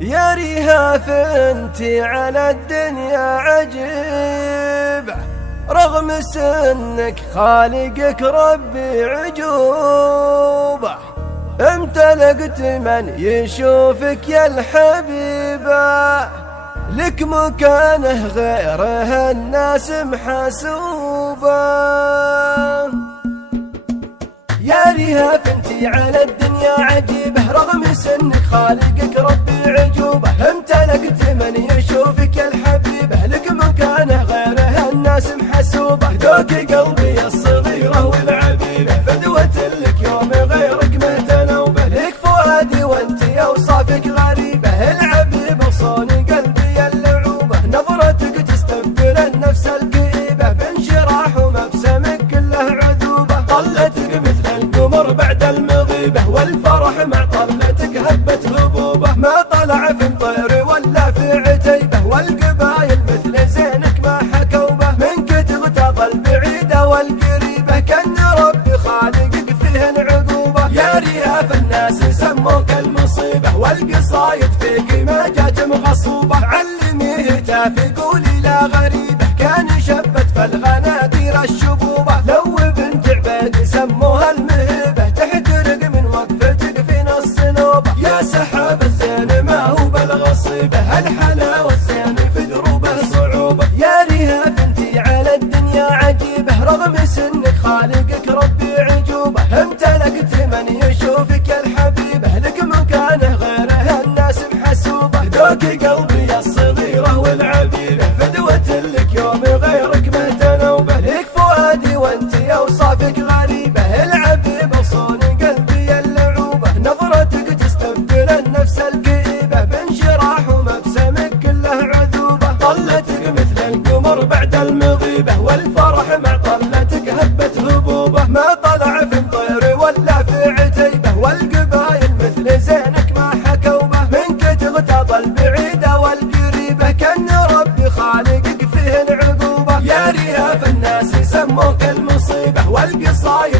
يا ريهاف انتي على الدنيا عجيبة، رغم سنك خالقك ربي عجوبة. امتلكت من يشوفك يا الحبيبة، لك مكانه غيره الناس محسوبة. يا ريهاف انتي على الدنيا عجيبة، رغم سنك خالقك ربي عجوبة. امتلكت من يشوفك يا الحبيبة، لك مكانه غيره الناس محسوبة. ذوق قلبي الصغيرة والعبيبة، فدوة لك يوم غيرك مهتنوبة. لك فؤادي وانتي اوصافك غريبة، العبيبة صون قلبي اللعوبة. نظرتك تستبدل النفس الكئيبة، بانشراح ومبسمك كله عذوبة. طلتك مثل القمر بعد المغيبة، والفرح مع طلتك هبت هبوبة. ما طلع في مطير ولا في عتيبة، والقبايل مثل زينك ما حكوبة. منك تغتاظ البعيدة والقريبة، كان ربي خالقك فيهن عقوبة. يا ريهاف الناس سموك المصيبة، والقصايد فيك ما جات مغصوبة. علميه هتاف قولي لا غريبة، كان شبت في الغنادير الشبوبة. لو بنت عبيد سموها المهيبة، تحترق من وقفتك في نص نوبة. يا سحاب الزين ما هو بالغصيبة، الحلاوة الزين في دروبه صعوبة. يا ريهاف انتي على الدنيا عجيبة، رغم سنك خالقك ربي عجوبة. امتلكت من يشوفك يا الحبيبة، لك مكانه غيره الناس محسوبة. ذوق قلبي الصغيرة والعبيبة، فدوة لك يوم غيرك مهتنوبة. لك فؤادي وانتي اوصافك غريبة، العبيبة صون قلبي اللعوبة. نظرتك تستبدل النفس الكئيبة، بانشراح ومبسمك كله عذوبة. طلتك مثل القمر بعد المغيبة، والفرح مع طلتك هبت هبوبة. ما طلع في مطير ولا في عتيبة، والقبايل مثل زينك ما حكوبة. منك تغتاظ البعيدة والقريبة، كان ربي خالقك فيهن عقوبة. يا ريهاف الناس سموك المصيبة، والقصايد